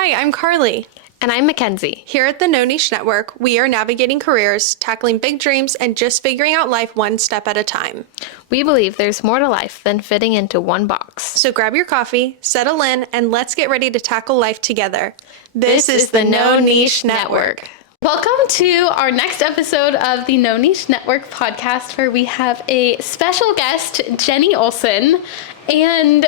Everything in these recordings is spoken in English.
Hi, I'm Carly. And I'm Mackenzie. Here at the No Niche Network, we are navigating careers, tackling big dreams, and just figuring out life one step at a time. We believe there's more to life than fitting into one box. So grab your coffee, settle in, and let's get ready to tackle life together. This is the No Niche Network. Welcome to our next episode of the No Niche Network podcast, where we have a special guest, Jeni Olsen, and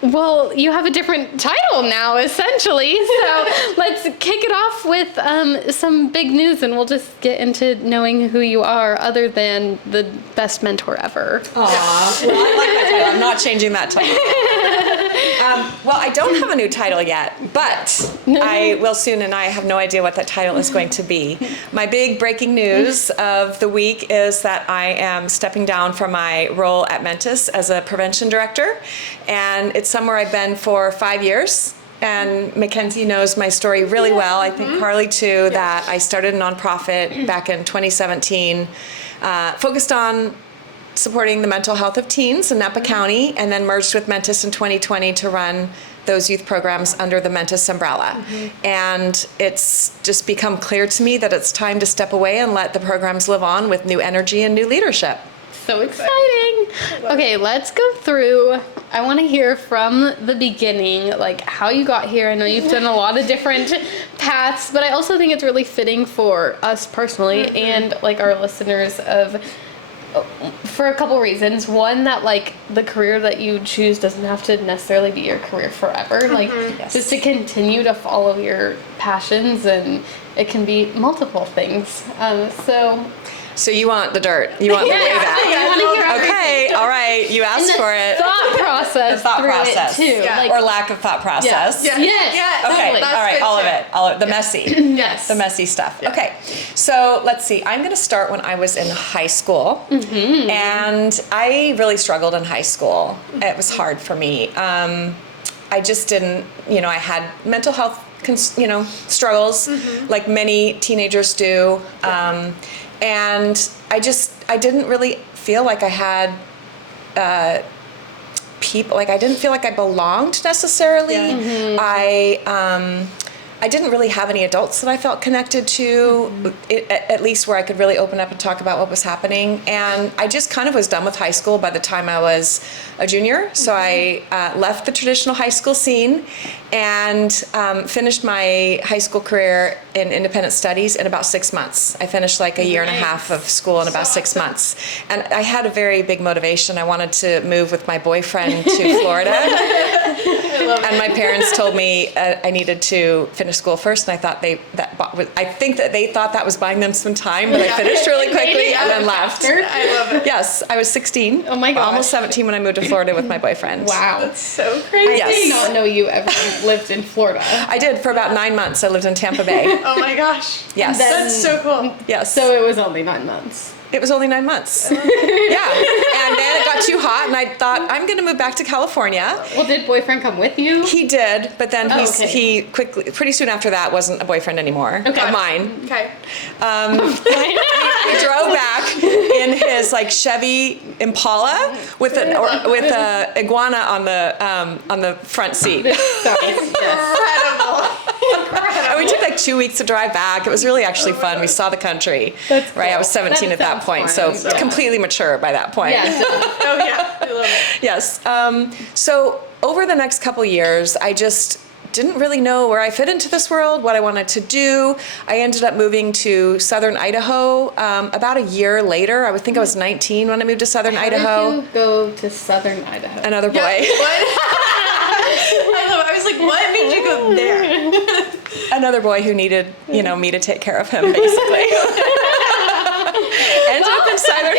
well, you have a different title now, essentially. So let's kick it off with some big news, and we'll just get into knowing who you are, other than the best mentor ever. Aw, well, I like that title. I'm not changing that title. Well, I don't have a new title yet, but I will soon, and I have no idea what that title is going to be. My big breaking news of the week is that I am stepping down from my role at Mentis as a prevention director, and it's somewhere I've been for 5 years. And Mackenzie knows my story really well. I think Carly too, that I started a nonprofit back in 2017, focused on supporting the mental health of teens in Napa County, and then merged with Mentis in 2020 to run those youth programs under the Mentis umbrella. And it's just become clear to me that it's time to step away and let the programs live on with new energy and new leadership. So exciting. Okay, let's go through. I want to hear from the beginning, like how you got here. I know you've done a lot of different paths, but I also think it's really fitting for us personally and like our listeners for a couple reasons. One, that like the career that you choose doesn't have to necessarily be your career forever. Like just to continue to follow your passions, and it can be multiple things. So you want the dirt. You want the way back. I want to hear Okay, all right. You asked for it. Thought process. The thought through process. it too. Yeah. Like, Or lack of thought process. Yes. Okay, Totally. all right, all of it. The messy. Yes. The messy stuff. Okay, so let's see. I'm going to start when I was in high school. And I really struggled in high school. It was hard for me. I just didn't, I had mental health, struggles like many teenagers do. And I didn't really feel like I had people, like I didn't feel like I belonged necessarily. I didn't really have any adults that I felt connected to, at least where I could really open up and talk about what was happening. And I just kind of was done with high school by the time I was a junior. So I left the traditional high school scene and finished my high school career in independent studies in about 6 months. I finished like a year and a half of school in about 6 months. And I had a very big motivation. I wanted to move with my boyfriend to Florida. And my parents told me I needed to finish school first, and I think that they thought that was buying them some time, but I finished really quickly and then left. I love it. Yes, I was 16. Oh my gosh. Almost 17 when I moved to Florida with my boyfriend. Wow. That's so crazy. Yes. I did not know you ever lived in Florida. I did for about 9 months. I lived in Tampa Bay. Oh my gosh. Yes. That's so cool. Yes. So it was only 9 months. It was only 9 months. Yeah. And then it got too hot, and I thought, I'm going to move back to California. Well, did boyfriend come with you? He did, but then okay. he quickly, pretty soon after that, wasn't a boyfriend anymore of mine. Okay. He drove back in his like Chevy Impala with a iguana on the front seat. Incredible. And we took like 2 weeks to drive back. It was really actually fun. We saw the country. That's right. I cool. was 17 at that point, fun. so completely mature by that point. Yeah. Oh yeah. I love it. Yes. So over the next couple years, I just didn't really know where I fit into this world, what I wanted to do. I ended up moving to southern Idaho about a year later. I would think I was 19 when I moved to southern Idaho. How did you go to southern Idaho? Another boy. What? I love it. I was like, what made you go there? Another boy who needed, me to take care of him, basically. Ended up in southern.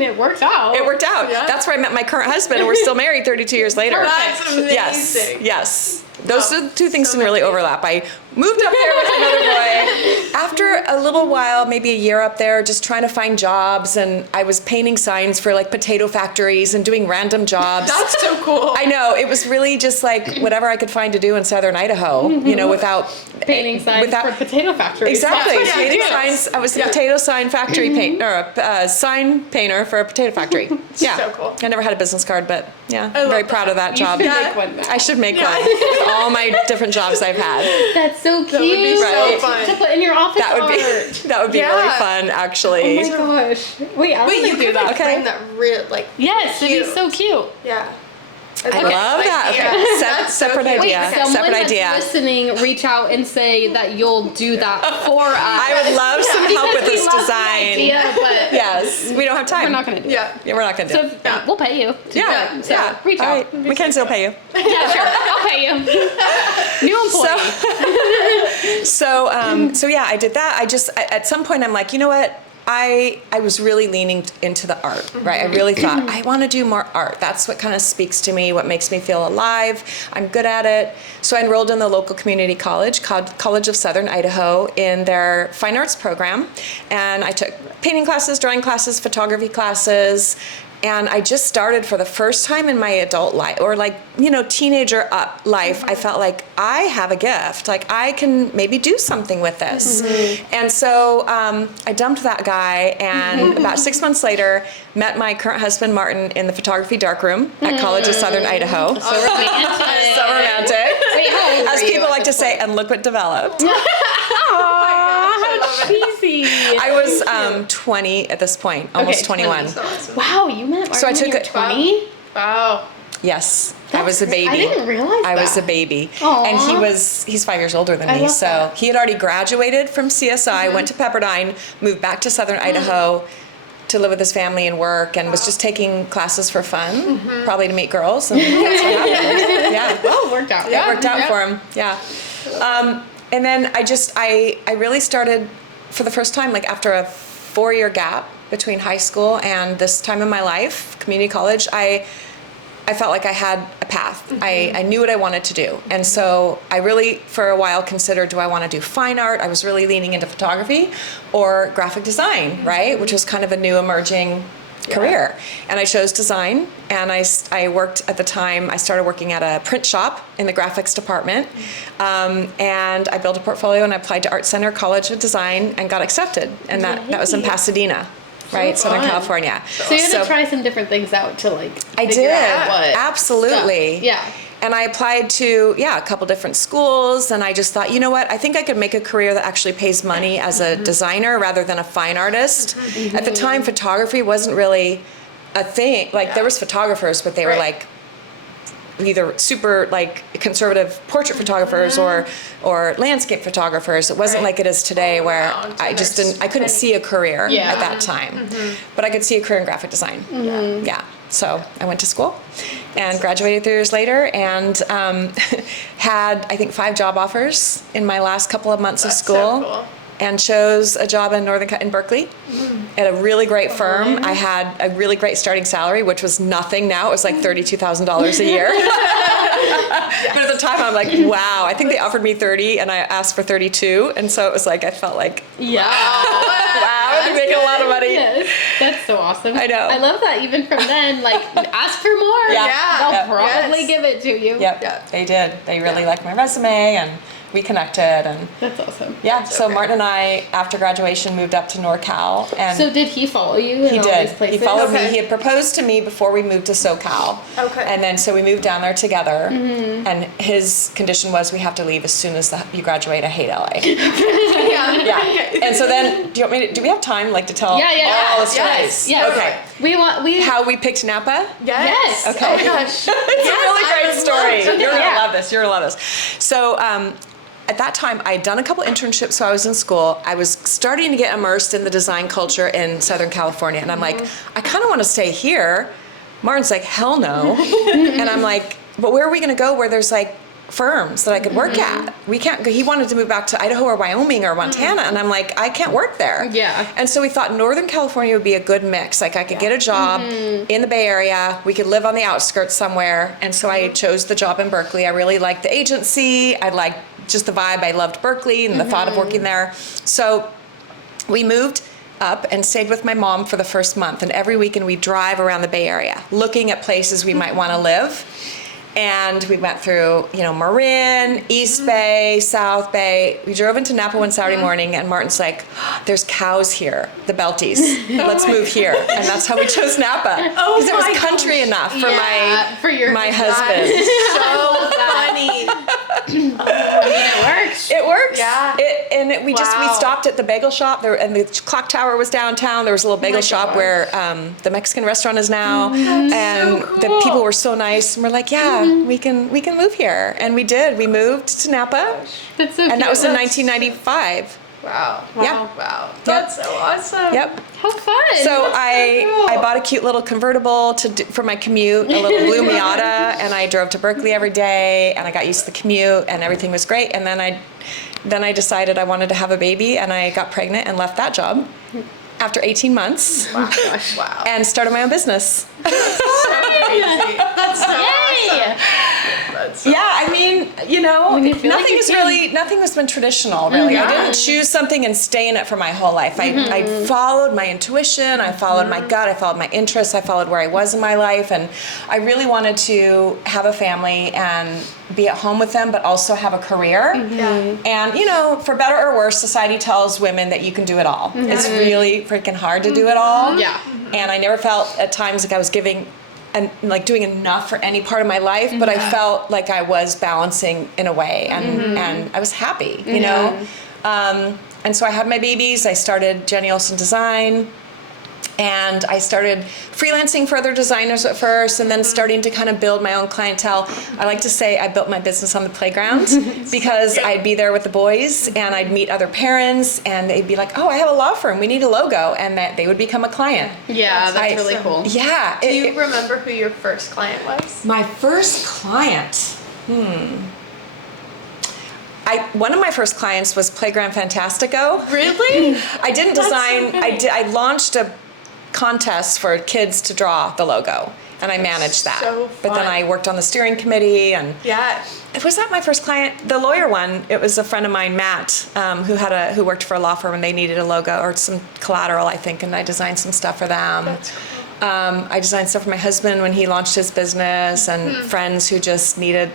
It worked out. It worked out. Yeah. That's where I met my current husband, and we're still married 32 years later. That's amazing. Yes. Those two things didn't really overlap. I moved up there with another boy. After a little while, maybe a year up there, just trying to find jobs, and I was painting signs for like potato factories and doing random jobs. That's so cool. I know, it was really just like whatever I could find to do in southern Idaho, you know, without Painting signs for potato factories. Exactly, That's what painting I do. signs. I was a potato sign factory paint or a sign painter for a potato factory. Yeah, So cool. I never had a business card, but yeah, love very that. proud of that You job. should make one now. I should make one with all my different jobs I've had. That's so cute. That would be so Right. fun. To put in your office That would be art. that would be really Yeah. fun, Oh actually. my gosh. Wait, I want Wait, to you do could that. like Okay. frame that real like. Yes, It'd be cute. so cute. Yeah. I love that. Okay, That's so separate cute. idea. Wait, someone Separate that's idea. listening, reach out and say that you'll do that for us. I would love some help with Because we this love the design. idea, but Yes, we don't have time. we're not going to do Yeah. Yeah, we're not gonna do So it. if, we'll pay you. to do Yeah, it. So yeah. reach All out. right, we can still pay you. Yeah, sure. I'll pay you. New employee. So yeah, I did that. At some point I'm like, you know what? I was really leaning into the art, right? I really thought I want to do more art. That's what kind of speaks to me, what makes me feel alive. I'm good at it. So I enrolled in the local community college, College of Southern Idaho, in their fine arts program. And I took painting classes, drawing classes, photography classes. And I just started for the first time in my adult life, or like, you know, teenager up life. I felt like I have a gift. Like I can maybe do something with this. And so I dumped that guy, and about 6 months later, met my current husband, Martin, in the photography darkroom at College of Southern Idaho. So romantic. So romantic. Wait, how old As were you people at like to this say, and look what developed. Aw, how cheesy. I was 20 at this point, almost 21. So awesome. Wow, you met Martin So I when took you were it- 20? Wow. Yes, I was a baby. I didn't realize I was a that. baby. Aw. And he's 5 years older than I me. love So that. he had already graduated from CSI, went to Pepperdine, moved back to Southern Idaho to live with his family and work, and was just taking classes for fun, probably to meet girls. And that's what happened. Yeah. Well, it worked out. It worked out for him. Yeah. And then I really started for the first time, like after a 4-year gap between high school and this time in my life, community college, I felt like I had a path. I knew what I wanted to do. And so I really, for a while, considered, do I want to do fine art? I was really leaning into photography or graphic design, right? Which was kind of a new emerging career. And I chose design, and I worked at the time, I started working at a print shop in the graphics department, and I built a portfolio, and I applied to Art Center College of Design and got accepted. And that was in Yay. Pasadena, right? Southern fun. California. So you had to try some different things out to like I figure did, out what absolutely. stuff. Yeah. And I applied to, a couple different schools, and I just thought, you know what, I think I could make a career that actually pays money as a designer rather than a fine artist. At the time, photography wasn't really a thing. Like, there was photographers, but they were like either super like conservative portrait photographers or landscape photographers. It wasn't like it is today, where I couldn't see a career at that time, but I could see a career in graphic design. Yeah. So I went to school and graduated 3 years later, and had, I think, 5 job offers in my last couple of months of school. so cool. And chose a job in in Berkeley at a really great firm. I had a really great starting salary, which was nothing now. It was like $32,000 a year. But at the time, I'm like, wow, I think they offered me 30, and I asked for 32. And so it was like, I felt like, Yeah. wow, I'm making a lot of money. Yes. That's so awesome. I know. I love that even from then, like, ask for more. Yeah. They'll Yep. probably give it to you. Yep, Yeah. they did. They really liked my resume, and we connected. And That's awesome. yeah, so great. Martin and I, after graduation, moved up to NorCal. And So did he follow you in he all did. these places? He followed me. Okay. He had proposed to me before we moved to SoCal. Okay. And then so we moved down there together. And his condition was, we have to leave as soon as you graduate. I hate LA. Yeah. And so then, do you want me to? Do we have time, like, to tell Yeah, all the yes, stories? Yes. Okay. We How we picked Napa? Yes. Yes. Okay. Oh my gosh. It's a really great story. You're Yeah. gonna love this. You're gonna love this. So at that time, I had done a couple internships, so I was in school. I was starting to get immersed in the design culture in Southern California, and I'm like, I kind of want to stay here. Martin's like, hell no. And I'm like, but where are we gonna go where there's like firms that I could work at? We can't go. He wanted to move back to Idaho or Wyoming or Montana, and I'm like, I can't work there. Yeah. And so we thought Northern California would be a good mix. Like, I could get a job in the Bay Area. We could live on the outskirts somewhere. And so I chose the job in Berkeley. I really liked the agency. I liked just the vibe. I loved Berkeley and the thought of working there. So we moved up and stayed with my mom for the first month. And every weekend we drive around the Bay Area, looking at places we might want to live. And we went through, Marin, East Bay, South Bay. We drove into Napa one Saturday morning, and Martin's like, "There's cows here, the Belties. Let's move here." And that's how we chose Napa, because it was country enough for my husband. So funny. I mean, it works. It works. Yeah. We stopped at the bagel shop there, and the clock tower was downtown. There was a little bagel shop where the Mexican restaurant is now, and the people were so nice. And we're like, yeah, we can move here, and we did. We moved to Napa, That's so and cute. that was in 1995. Wow. Yeah. Wow. That's so awesome. Yep. How fun. So I bought a cute little convertible for my commute, a little blue Miata, and I drove to Berkeley every day, and I got used to the commute, and everything was great. And then I decided I wanted to have a baby, and I got pregnant and left that job after 18 months. Wow. Wow. And started my own business. That's so Yay! awesome. Yeah, I mean, When you feel like you nothing has been traditional, really. I didn't choose something and stay in it for my whole life. I followed my intuition, I followed my gut, I followed my interests, I followed where I was in my life, and I really wanted to have a family and be at home with them, but also have a career. And, for better or worse, society tells women that you can do it all. It's really freaking hard to do it all. Yeah. And I never felt at times like I was giving and like doing enough for any part of my life, but I felt like I was balancing in a way, and I was happy, and so I had my babies. I started Jeni Olsen Design, and I started freelancing for other designers at first, and then starting to kind of build my own clientele. I like to say I built my business on the playground, because I'd be there with the boys, and I'd meet other parents, and they'd be like, "Oh, I have a law firm. We need a logo," and they would become a client. Yeah, that's really cool. Yeah. Do you remember who your first client was? My first client. One of my first clients was Playground Fantastico. Really? I didn't design. I launched a contest for kids to draw the logo, and I managed that. so But then fun. I worked on the steering committee, and Yeah. was that my first client? The lawyer one. It was a friend of mine, Matt, who worked for a law firm, and they needed a logo or some collateral, I think, and I designed some stuff for them. That's cool. I designed stuff for my husband when he launched his business, and friends who just needed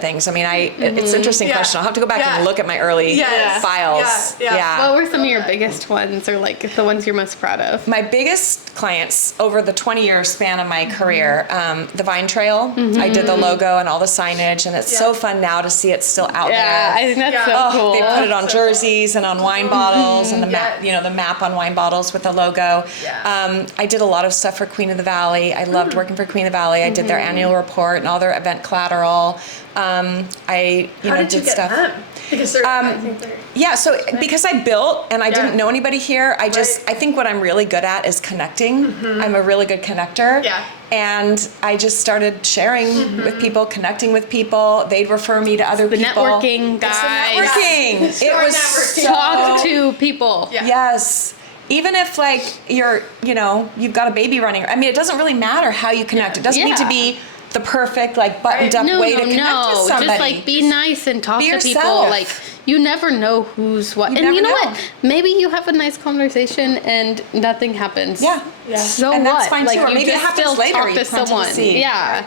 things. I mean, it's an interesting Yeah. question. I'll have to go back Yeah. and look at my early Yes. files. Yeah. What were some of your biggest ones, or like the ones you're most proud of? My biggest clients over the 20-year span of my career, the Vine Trail. I did the logo and all the signage, and it's so fun now to see it still out Yeah, I there. think that's Yeah. so Oh, cool. they put it on jerseys and on wine bottles, and the map, Yes. the map on wine bottles with the logo. Yeah. I did a lot of stuff for Queen of the Valley. I loved working for Queen of the Valley. I did their annual report and all their event collateral. I How did you did get stuff. them? Because I think they're Yeah, so because I built and I Yeah. didn't know anybody here, I Right. think what I'm really good at is connecting. I'm a really good connector. Yeah. And I just started sharing with people, connecting with people. They'd refer me to other The people. networking, It's the guys. networking. It Start was networking. so Talk to people. Yeah. Yes. Even if like you've got a baby running. I mean, it doesn't really matter how you connect. It doesn't need to Yeah. be the perfect like buttoned up No, way to connect with somebody. Just like be nice and talk Be to people. yourself. Like you never know who's what. You And you never know know. what? Maybe you have a nice conversation and nothing happens. Yeah. Yeah. So And what? that's fine, like too. Or you maybe it just happens still later. talk You to planted a someone. seed. Yeah.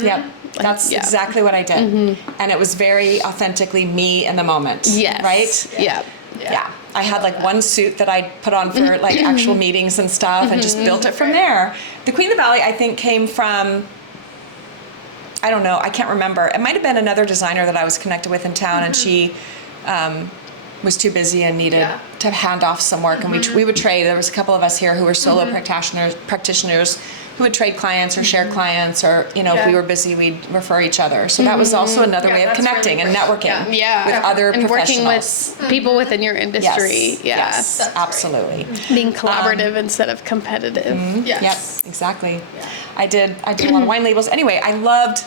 Yep. That's yeah. exactly what I did. And it was very authentically me in the moment. Yes. Right? Yeah. Yeah. I had like one suit that I put on for like actual meetings and stuff, and just built it from there. The Queen of the Valley, I think, came from, I don't know, I can't remember. It might have been another designer that I was connected with in town, and she was too busy and needed to hand off some work, and we would trade. There was a couple of us here who were solo practitioners who would trade clients or share clients, or if we were busy, we'd refer each other. So that was also another way of that's connecting really and great. networking Yeah. with other and working professionals. with people within your industry. Yes, Yeah. yes, That's absolutely. Being collaborative instead of competitive. Yes. Yep, exactly. I did a lot of wine labels. Anyway, I loved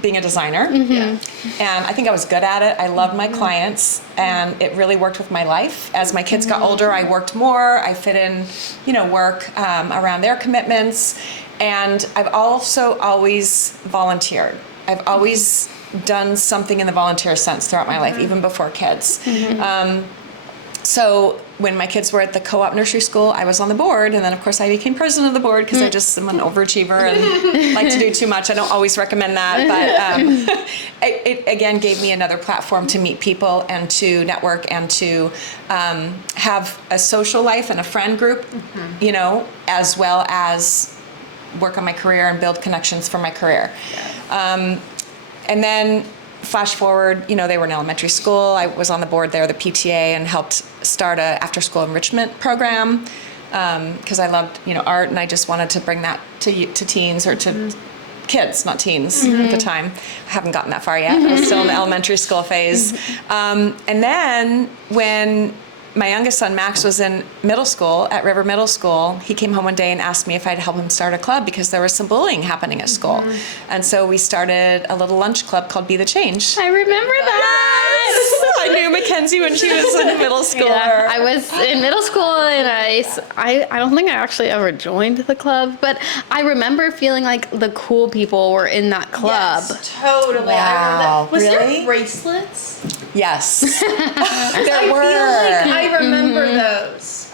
being a designer, and I think I was good at it. I loved my clients, and it really worked with my life. As my kids got older, I worked more. I fit in, work around their commitments, and I've also always volunteered. I've always done something in the volunteer sense throughout my life, even before kids. So when my kids were at the co-op nursery school, I was on the board, and then of course I became president of the board because I just am an overachiever and like to do too much. I don't always recommend that, but it again gave me another platform to meet people and to network and to have a social life and a friend group, you know, as well as work on my career and build connections for my career. And then flash forward, you know, they were in elementary school. I was on the board there, the PTA, and helped start a after-school enrichment program because I loved, you know, art, and I just wanted to bring that to teens or to kids, not teens at the time. I haven't gotten that far yet. I was still in the elementary school phase. And then when my youngest son, Max, was in middle school at River Middle School, he came home one day and asked me if I'd help him start a club because there was some bullying happening at school. And so we started a little lunch club called Be the Change. I remember that. I knew Mackenzie when she was in middle school. Yeah, I was in middle school, and I don't think I actually ever joined the club, but I remember feeling like the cool people were in that club. Yes, totally. Wow, I remember that. Was really? there bracelets? Yes. There I were. feel like I remember those.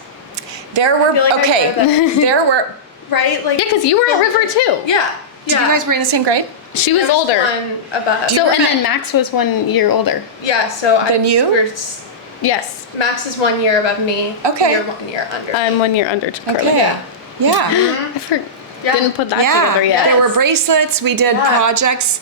There were. feel like I Okay. read There were. Right? Like Yeah, because you were at River too. Yeah. Did you guys were in the same grade? She was There older. One above. So, and then Max was 1 year older. Yeah, so Than you? Yes. Max is 1 year above me. Okay. You're 1 year under. I'm 1 year under Carly. Okay. Yeah. Yeah. Yeah. Didn't put that Yeah. together yet. There were bracelets. We did Yeah. projects.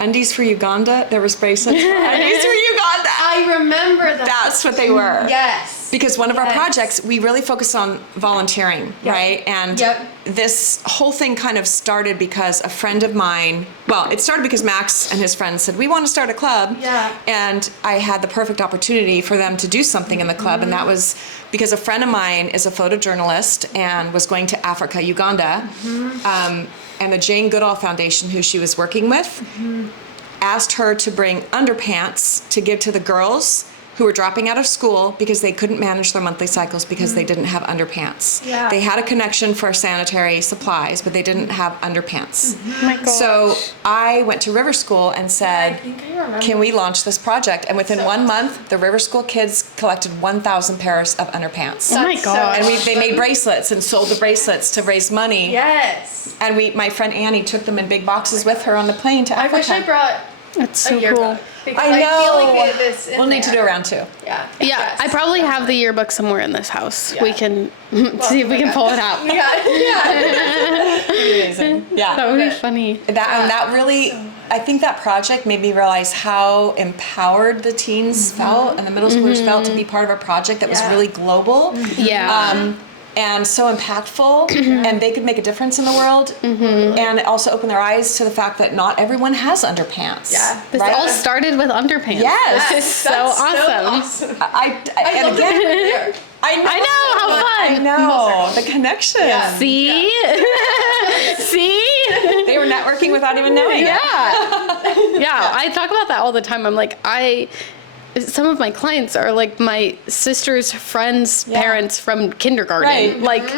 Undies for Uganda. There was bracelets for Undies for Uganda. I remember that. That's what they were. Yes. Because one of our Yes. projects, we really focused on volunteering, Yep. right? And Yep. this whole thing kind of started because a friend of mine, well, it started because Max and his friends said, we want to start a club. Yeah. And I had the perfect opportunity for them to do something in the club. And that was because a friend of mine is a photojournalist and was going to Africa, Uganda. And the Jane Goodall Foundation, who she was working with, asked her to bring underpants to give to the girls who were dropping out of school because they couldn't manage their monthly cycles because they didn't have underpants. Yeah. They had a connection for sanitary supplies, but they didn't have underpants. Oh my gosh. So I went to River School and I said, think I remember. can we launch this project? And within So 1 awesome. month, the River School kids collected 1,000 pairs of underpants. Oh my That's so gosh. And they made awesome. bracelets and sold the bracelets to raise money. Yes. And my friend Annie took them in big boxes with her on the plane to I Africa. wish I brought That's a so yearbook. cool. Because I know. I feel like it is in We'll need to do there. a round two. Yeah. Yeah, Yes. I probably have the yearbook somewhere in this house. Yeah. We can see if we can pull it out. Yeah. Yeah. Amazing. Yeah. That would be funny. That really, I think that project made me realize how empowered the teens felt and the middle schoolers felt to be part of a project that was Yeah. really global. Yeah. And so impactful, and they could make a difference in the world, and it also opened their eyes to the fact that not everyone has underpants. Yeah. This right? all started with underpants. Yes. This is so That's awesome. I I and love again, it. I know, I know, how fun. I know the connection. Yeah. See? See? They were networking without even knowing. Yeah. it. Yeah, I talk about that all the time. I'm like, some of my clients are like my sister's friends' Yeah. parents from kindergarten. Right. Like,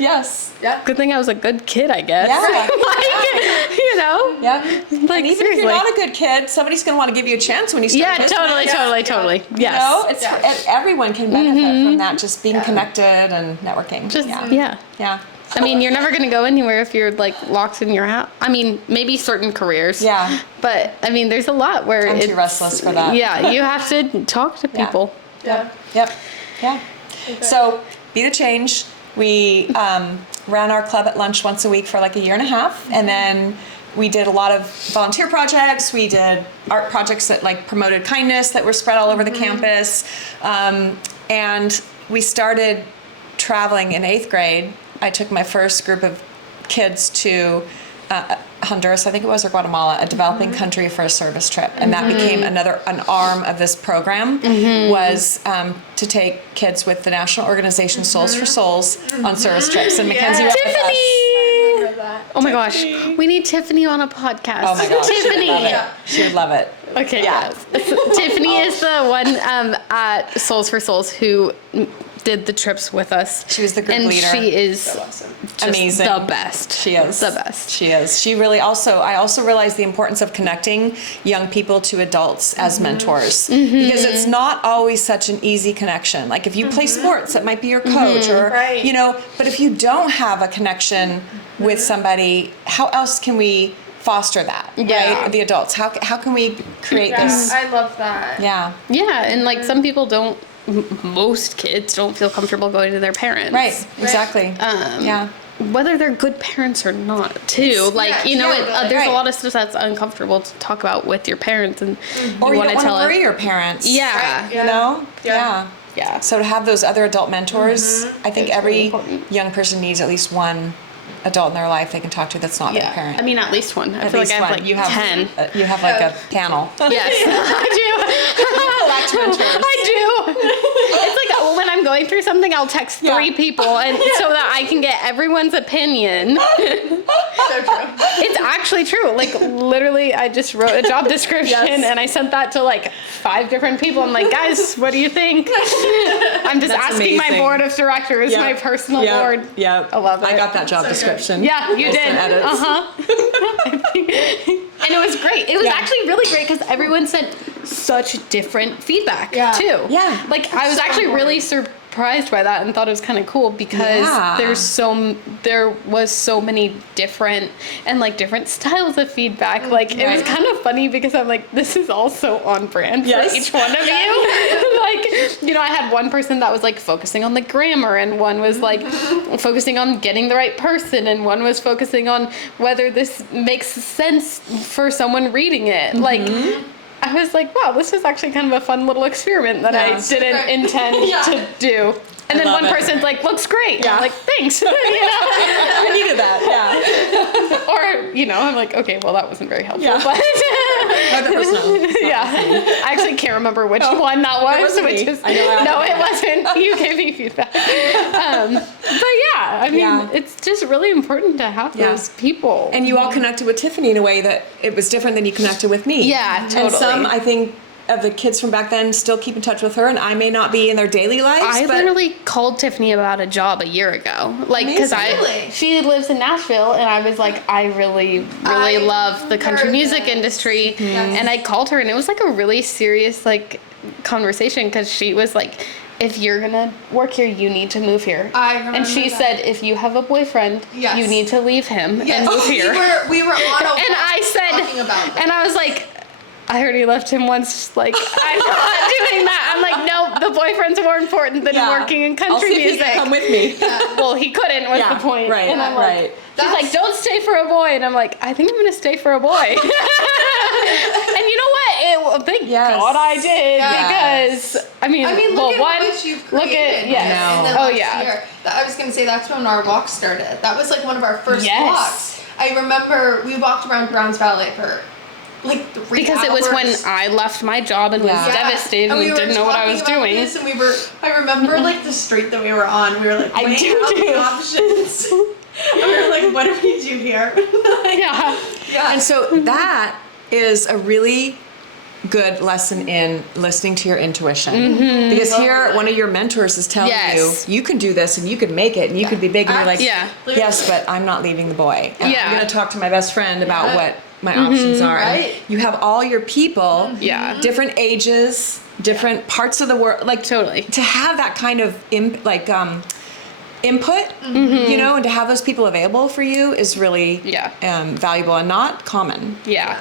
Yes. Yeah. good thing I was a good kid, I guess. Yeah. Like, you know? Yeah. Like, And even if seriously. you're not a good kid, somebody's going to want to give you a chance when you start. Yeah, listening. totally. You Yes. know, it's Yeah. everyone can benefit from that, just being connected and networking. Just, yeah. yeah. Yeah. I mean, you're never going to go anywhere if you're like locked in your house. I mean, maybe certain careers. Yeah. But I mean, there's a lot where I'm too it's restless for that. Yeah, you have to talk to Yeah. people. Yeah. Yep. Yeah. So, Be the Change. We ran our club at lunch once a week for like a year and a half, and then we did a lot of volunteer projects. We did art projects that like promoted kindness that were spread all over the campus, and we started traveling in 8th grade. I took my first group of kids to Honduras, I think it was, or Guatemala, a developing country for a service trip, and that became an arm of this program. Was to take kids with the national organization Souls for Souls on service trips, and Mackenzie went with us. Tiffany! Remember that. Oh my gosh, we need Tiffany on a podcast. Oh my gosh, Tiffany. she would love it. She would love it. Okay, Yeah. yes. Tiffany is the one at Souls for Souls who did the trips with us. She was the group and leader. she is So awesome. just Amazing. the best. She is. The best. She is. She really also, I also realized the importance of connecting young people to adults as mentors because it's not always such an easy connection. Like if you play sports, that might be your coach or, Right. you know, but if you don't have a connection with somebody, how else can we foster that, Yeah. right? The adults, how can we create Yeah, this? I love that. Yeah. Yeah, and like some people don't, most kids don't feel comfortable going to their parents. Right. Exactly. Yeah. Whether they're good parents or not, too. Like, yeah, you know, totally. there's Right. a lot of stuff that's uncomfortable to talk about with your parents, and Or you want don't to want tell to worry it. your parents. Yeah. Right. You know? Yeah. Yeah. So to have those other adult mentors, I think It's every really important. young person needs at least one adult in their life they can talk to that's not their Yeah. parent. I mean, at least one. I At feel least like I have one. like You have 10. You have like a panel. Yes, I do. I do. It's like when I'm going through something, I'll text 3 people, and so that I can get everyone's opinion. So true. It's actually true. Like literally, I just wrote a job description and I sent that to like 5 different people. I'm like, guys, what do you think? I'm just That's asking my amazing. board of directors, my personal board. Yeah. I love it. I got that job So good. description. Yeah, you With did. some edits. And it was great. It was Yeah. actually really great because everyone sent such different feedback Yeah. too. Yeah. Like I was so actually really important. surprised by that and thought it was kind of cool because Yeah. there was so many different and like different styles of feedback. Like it was Right. kind of funny because I'm like, this is all so on brand Yes. for each one of you. Like, you know, I had one person that was like focusing on the grammar and one was like focusing on getting the right person and one was focusing on whether this makes sense for someone reading it. Like I was like, wow, this is actually kind of a fun little experiment that Yeah. I didn't intend Yeah. to do. And I then love one it. person's like, looks great. Yeah. I'm like, thanks. You know? I needed that. Yeah. Or, you know, I'm like, okay, well, that wasn't very helpful. Yeah. But Other person. yeah. I actually can't remember which one that was. wasn't Which me. is, I know I no, don't it wasn't. You gave me feedback. But yeah, I mean, Yeah. it's just really important to have Yeah. those people. And you all connected with Tiffany in a way that it was different than you connected with me. Yeah, And totally. some, I think, of the kids from back then still keep in touch with her, and I may not be in their daily lives. I but literally called Tiffany about a job a year ago. Like, because Amazing. Really? she lives in Nashville, and I was like, I really love the country heard music that. industry. Yes. And I called her, and it was like a really serious, like, conversation because she was like, if you're gonna work here, you need to move here. I remember And she that. said, if you have a boyfriend, Yes. you need to leave him Yes. and move here. We were on a And I talking said, about and I was like, I already left him once. Like, I'm not doing that. I'm like, no, the boyfriend's more important than Yeah. working in I'll country see if he music. can come with me. Well, he couldn't was Yeah, the point. right, And I'm like, right. she's like, don't stay for a boy. And I'm like, I think I'm going to stay for a boy. And you know what? Thank Yes. God I did Yeah. because, I mean, look well, at one, what you've look created. at, yes. I know. In the Oh, last yeah. year. I was gonna say that's when our walk started. That was like one of our first Yes. walks. I remember we walked around Browns Valley for like 3 Because it was when hours. I left my job and Yeah. was devastated and we were didn't know what I was talking about doing. this, and I remember like the street that we were on. We were like I weighing do out too. the options. And we were like, what do we do here? Yeah. Yeah. And so that is a really good lesson in listening to your intuition. Because here, one of your mentors is telling Yes. you can do this and you can make it and you could be big. And you're like, Yeah. yes, but I'm not leaving the boy. And Yeah. I'm going to talk to my best friend about Yeah. what my options are. And Right. you have all your people, Yeah. different ages, different parts of the world. Like Totally. to have that kind of input, you know, and to have those people available for you is really Yeah. valuable and not common. Yeah.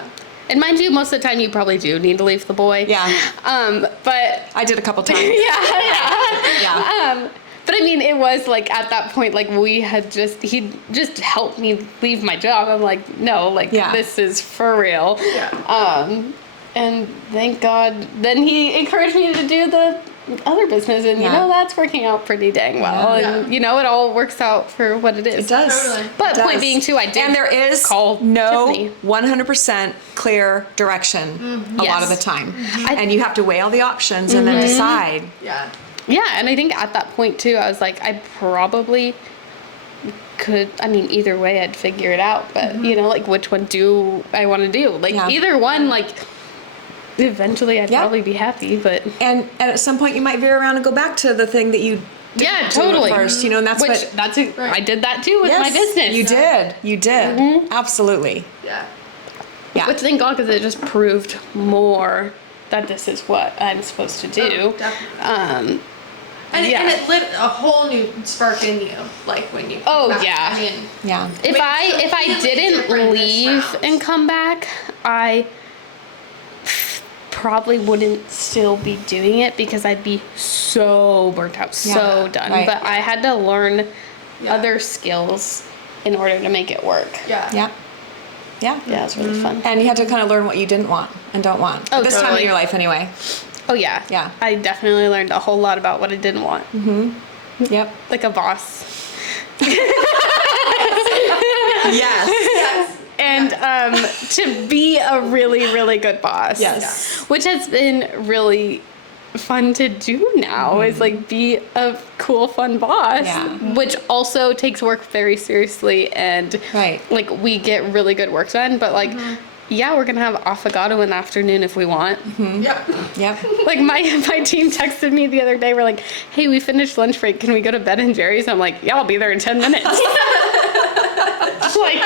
And mind you, most of the time you probably do need to leave the boy. Yeah. But I did a couple times. yeah. But I mean, it was like at that point, like he just helped me leave my job. I'm like, no, like Yeah. this is for real. Yeah. And thank God, then he encouraged me to do the other business, and you Yeah. know that's working out pretty dang well. Yeah. And you know it all works out for what it is. It does. Totally. But It point does. being too, I did And there is call no Tiffany. 100% clear direction a lot of the Yes. time. I- And you have to weigh all the options and then decide. Yeah. Yeah, and I think at that point too, I was like, I probably could. I mean, either way, I'd figure it out. But you know, like, which one do I want to do? Like, Yeah. either one, like, eventually I'd Yeah. probably be happy. But And at some point you might veer around and go back to the thing that you Yeah, do it totally. first, you know, and that's Which what. I did that too with my business. You did. You did. Absolutely. Yeah. Yeah. Which thank God, because it just proved more that this is what I'm supposed to do. Oh, definitely. And it lit a whole new spark in you, like when you. Oh, came back. yeah. I mean, Yeah. If I completely didn't different this leave round. and come back, I probably wouldn't still be doing it because I'd be so burnt out, so Yeah, done. right. But I had to learn Yeah. other skills in order to make it work. Yeah. Yeah. Yeah. Yeah, it's really fun. And you had to kind of learn what you didn't want and don't want. Oh, At this time totally. in your life, anyway. Oh yeah. Yeah. I definitely learned a whole lot about what I didn't want. Yep. Like a boss. Yes. Yes. And to be a really, really good boss. Yes. Which has been really fun to do now, is like be a cool, fun boss. Yeah. Which also takes work very seriously, and Right. like we get really good work done, but like yeah, we're gonna have affogato in the afternoon if we want. Yep. Yep. Like my team texted me the other day, we're like, hey, we finished lunch break, can we go to Ben and Jerry's? I'm like, yeah, I'll be there in 10 minutes. Like,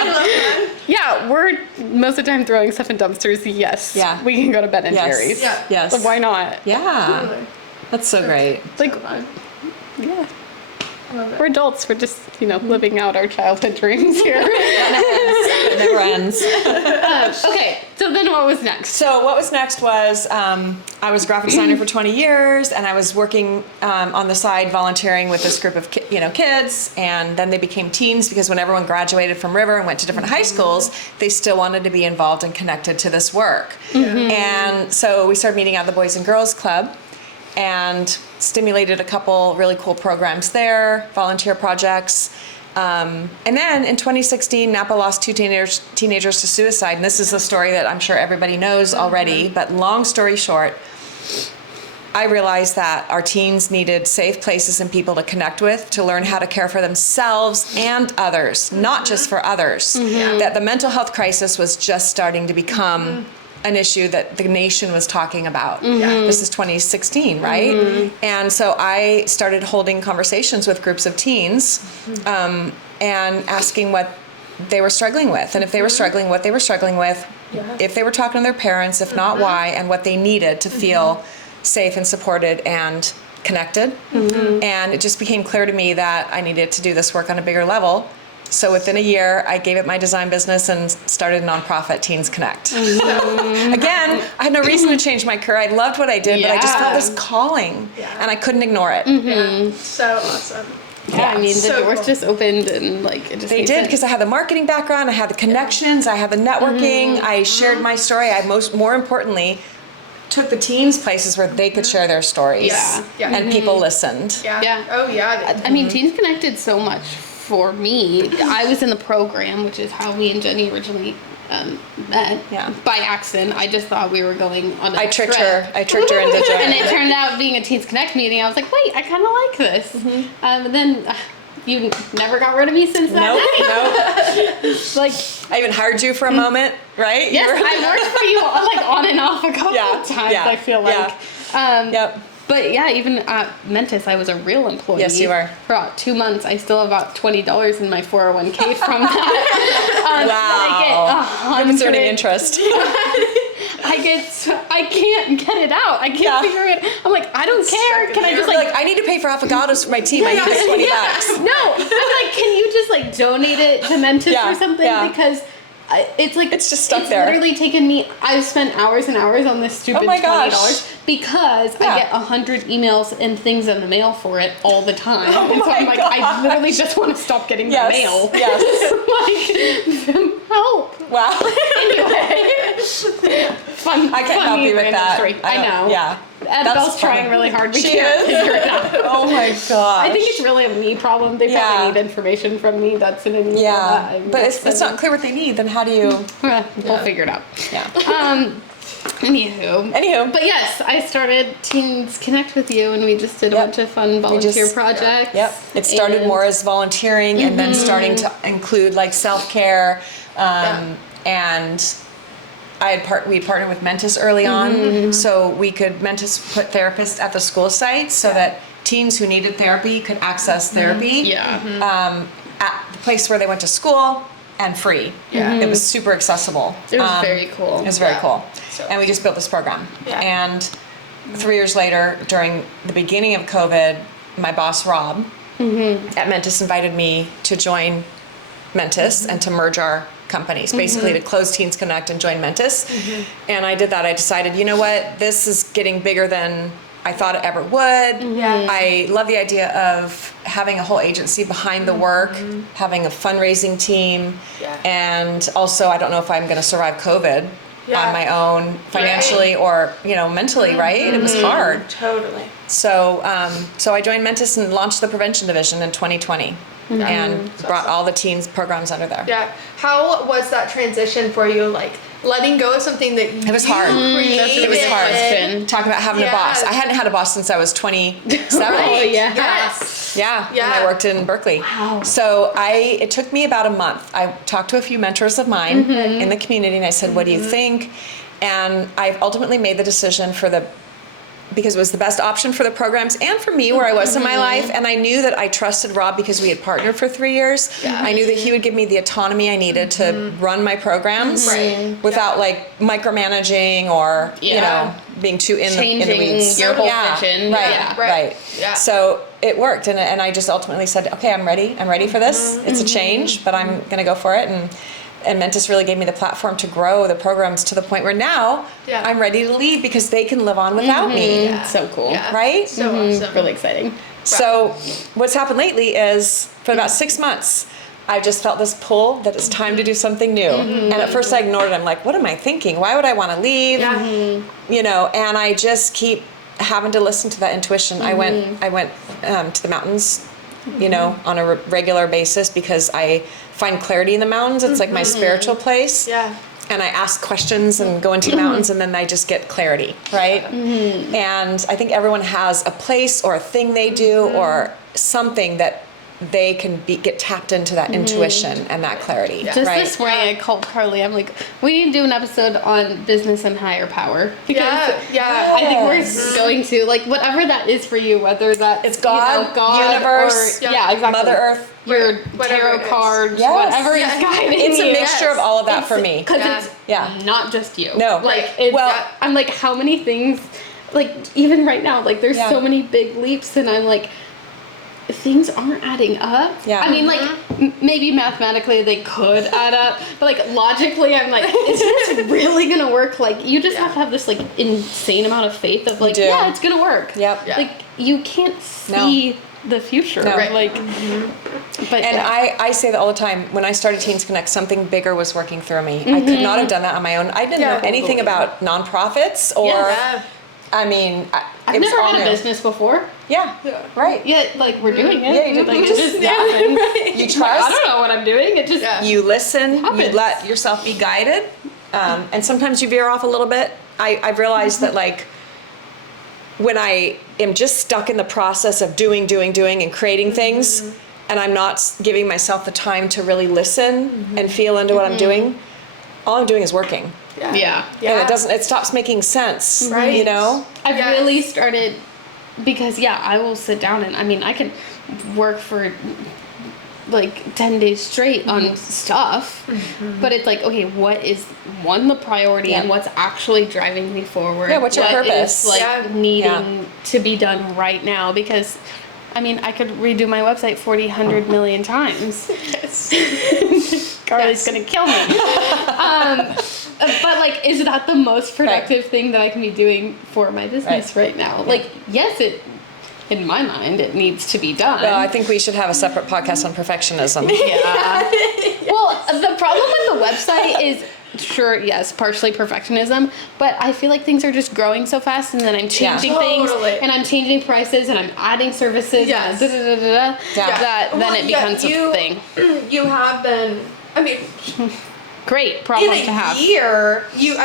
yeah, we're most of the time throwing stuff in dumpsters. Yes, Yeah. we can go to Ben and Yes. Jerry's. Yeah. Yes. So why not? Yeah. Totally. That's so great. Like, Fun. yeah, I love it. we're adults. We're just, living out our childhood dreams here. It never ends. Okay, so then what was next? So what was next was I was a graphic designer for 20 years, and I was working on the side volunteering with this group of kids, and then they became teens because when everyone graduated from River and went to different high schools, they still wanted to be involved and connected to this work. And so we started meeting at the Boys and Girls Club and stimulated a couple really cool programs there, volunteer projects. And then in 2016, Napa lost two teenagers to suicide. And this is a story that I'm sure everybody knows already. But long story short, I realized that our teens needed safe places and people to connect with, to learn how to care for themselves and others, not just for others. That the mental health crisis was just starting to become an issue that the nation was talking about. This is 2016, right? And so I started holding conversations with groups of teens and asking what they were struggling with. And if they were struggling, what they were struggling with, if they were talking to their parents, if not why, and what they needed to feel safe and supported and connected. And it just became clear to me that I needed to do this work on a bigger level. So within a year, I gave up my design business and started a nonprofit, Teens Connect. Again, I had no reason to change my career. I loved what I did, but I just felt this calling, and I couldn't ignore it. Yeah. So awesome. Yeah, I mean, the So doors cool. just opened and like it just They made did, sense. because I had the marketing background, I had the connections, I had the networking, I shared my story. I more importantly, took the teens places where they could share their stories. Yeah. Yeah. And people listened. Yeah. Yeah. Oh yeah. I mean, Teens Connected so much for me. I was in the program, which is how me and Jenny originally met. Yeah. By accident. I just thought we were going on a I tricked trip. her into And joining. it turned out being a Teens Connect meeting. I was like, wait, I kind of like this. And then you never got rid of me since that Nope, day. nope. Like, I even hired you for a moment, right? You yes, were- I worked for you like on and off a couple Yeah, of times, yeah, I feel like. yeah. Yep. But yeah, even at Mentis, I was a real employee. Yes, you were. For about 2 months. I still have about $20 in my 401k from that. Wow. I It was earning 100 interest. I can't get it out. I can't Yeah. figure it. I'm like, I don't care. in Can I there. just You're like, like, I need to pay for avocados for my team. I need this $20. no, I'm like, can you just like donate it to Mentis Yeah, or something? yeah. Because it's like It's just stuck there. Literally taken me. I've spent hours and hours on this stupid Oh my gosh. $20 because Yeah. I get 100 emails and things in the mail for it all the time. Oh and so I'm my like, I gosh. literally just want to stop getting Yes, the mail. yes. Like, help. Wow. Anyway, fun. I can't help funny you with random that. story. I know. Yeah. Annabelle's That's trying funny. really hard. We She can't is? figure it out. Oh my gosh. I think it's really a me problem. They Yeah. probably need information from me that's in an email. Yeah. that I'm But it's not sending. clear what they need, then how do you? We'll figure it out. Yeah. Anywho. But yes, I started Teens Connect with you, and we just did a Yep. bunch of fun volunteer projects. Yep. It started and- more as volunteering and then starting to include like self-care. And we partnered with Mentis early on, so we could Mentis put therapists at the school sites so that teens who needed therapy could access therapy. Yeah. At the place where they went to school and free. Yeah. It was super accessible. It was very cool. It was very cool. So- And we just built this program. Yeah. And 3 years later, during the beginning of COVID, my boss, Rob, at Mentis invited me to join Mentis and to merge our companies, basically to close Teens Connect and join Mentis. And I did that. I decided, you know what, this is getting bigger than I thought it ever would. Yeah. I love the idea of having a whole agency behind the work, having a fundraising team, Yeah. and also I don't know if I'm going to survive COVID Yeah. on my own financially or mentally. Right? It was hard. Totally. So so I joined Mentis and launched the prevention division in 2020, and brought all the teens programs under there. Yeah. How was that transition for you? Like letting go of something that you It was hard. created. It was hard. Question. Talk about having a boss. Yeah. I hadn't had a boss since I was 27. Oh, yeah. Yes. Yeah, when Yeah. I worked in Berkeley. Wow. So it took me about a month. I talked to a few mentors of mine in the community, and I said, "What do you think?" And I ultimately made the decision because it was the best option for the programs and for me where I was in my life. And I knew that I trusted Rob because we had partnered for 3 years. I knew that he would give me the autonomy I needed to run my programs Right. without like micromanaging or Yeah. being too in the Changing weeds. your whole Yeah, vision. Right, Yeah. right. Yeah. So it worked, and I just ultimately said, okay, I'm ready for this. It's a change, but I'm gonna go for it. And Mentis really gave me the platform to grow the programs to the point where now Yeah. I'm ready to leave because they can live on without me, It's so cool. Yeah. right? So awesome. Really exciting. So what's happened lately is for about 6 months, I just felt this pull that it's time to do something new. And at first I ignored it. I'm like, what am I thinking? Why would I want to leave? Yeah. And I just keep having to listen to that intuition. I went to the mountains, on a regular basis because I find clarity in the mountains. It's like my spiritual place. Yeah. And I ask questions and go into the mountains, and then I just get clarity, right? And I think everyone has a place or a thing they do or something that they can get tapped into that intuition and that clarity, Just right? this morning, I called Carly. I'm like, we need to do an episode on business and higher power. Because Yeah. I think we're going to, like, whatever that is for you, whether that's It's God, God universe, or, yeah, exactly. Mother Earth. Your Whatever tarot it is. cards, Yes. whatever Yeah. is guiding It's a you. mixture of all of that for me. Because Yeah. it's Yeah. not just you. No. Like, it's, Well- I'm like, how many things, like, even right now, like, there's Yeah. so many big leaps, and I'm like, things aren't adding up. Yeah. I mean, like, maybe mathematically they could add up, but like logically, I'm like, is this really gonna work? Like, you just have to have this like insane amount of faith of like, do. yeah, it's gonna work. Yep. Yeah. Like, you can't see the future. No. Right. Like, but And yeah. I say that all the time. When I started Teens Connect, something bigger was working through me. I could not have done that on my own. I didn't know anything totally. about nonprofits or, Yeah. I mean, I've it was never all had a new. business before. Yeah, right. Yet, like, we're doing it. Yeah, you like, just- it just happens. You I trust. don't know what I'm doing. It just Yeah. You listen. You Happens. let yourself be guided, and sometimes you veer off a little bit. I've realized that like when I am just stuck in the process of doing, and creating things, and I'm not giving myself the time to really listen and feel into what I'm doing, all I'm doing is working. yeah. And it stops making sense. Right. You know? I've Yes. really started because I will sit down and I mean I can work for like 10 days straight on stuff, but it's like, okay, what is the priority and what's actually driving me forward? Yeah, what's your What purpose? is, like Yeah. needing to be done right now? Because I mean, I could redo my website 100 million times. Carly's gonna kill me. But like, is that the most productive thing that I can be doing for my business right now? Like, yes, in my mind, it needs to be done. Well, I think we should have a separate podcast on perfectionism. Yeah. Well, the problem with the website is, sure, yes, partially perfectionism, but I feel like things are just growing so fast, and then I'm changing things, Totally. and I'm changing prices, and I'm adding services, Yes. and Yeah. that then Well, it becomes a thing. You have been. I mean, Great problem in to a have. year, you've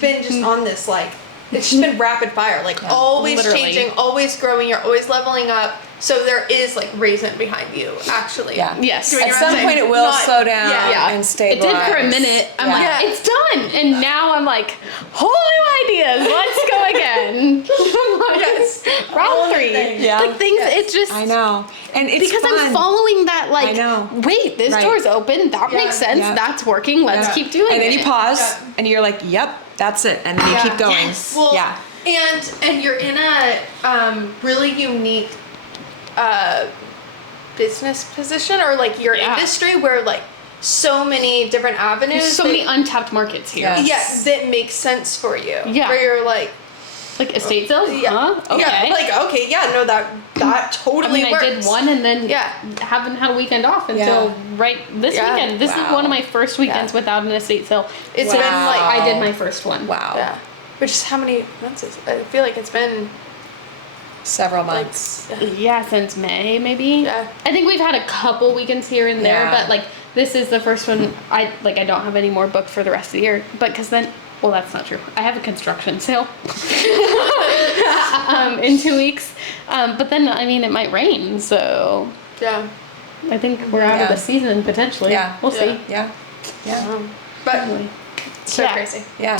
been just on this like. It's just been rapid fire, like always Literally. changing, always growing. You're always leveling up. So there is like reason behind you, actually. Yeah. Yes. Doing At your some own point, thing. it will Not- slow down Yeah. and It stabilize. did for a minute. I'm Yeah. like, Yeah. it's done. And now I'm like, whole new ideas. Let's go again. I'm like, Yes. Round 3. Yeah. Like things, Yes. it's just. I know. And it's Because fun. I'm following that, like, I know. wait, this Right. door's open. That makes sense. Yeah. That's working. Let's Yeah. keep doing and it. then you pause Yeah. and you're like, yep, that's it. And then you keep going. Yes. Well, Yeah. and you're in a really unique business position, or like your Yeah. industry, where like so many different avenues. There's so many untapped markets here. Yeah. Yes, that makes sense for you. Yeah. Where you're like, Like estate sales? yeah, Huh? Okay. yeah, like okay, yeah, no, that I totally mean, works. I did one and then Yeah. haven't had a weekend off until Yeah. right this Yeah. weekend. This is Wow. one of my first weekends without an estate sale. It's since been like I did my first one. Wow. yeah, which is how many months is? I feel like it's been Several like months. Yeah, since May maybe. Yeah. I think we've had a couple weekends here and there, Yeah. but like this is the first one. I don't have any more booked for the rest of the year. But because then, well, that's not true. I have a construction sale in 2 weeks. But then I mean it might rain, so yeah. I think we're out of Yeah. the season potentially. Yeah. We'll see. Yeah. Yeah. But Anyway. so Yeah. crazy. Yeah.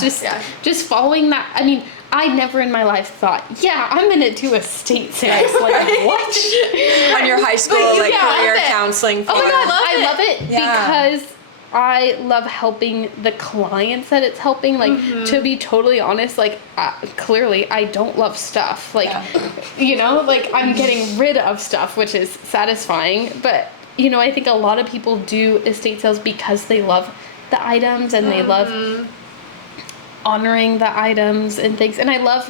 Just following that. I mean, I never in my life thought, yeah, I'm gonna do estate sales. Like what? On your high school But you like love career it. counseling. Oh my for- god, I love it Yeah. because I love helping the clients that it's helping. Like to be totally honest, like clearly I don't love stuff. Like you know, like I'm getting rid of stuff, which is satisfying. But you know, I think a lot of people do estate sales because they love the items and they love honoring the items and things. And I love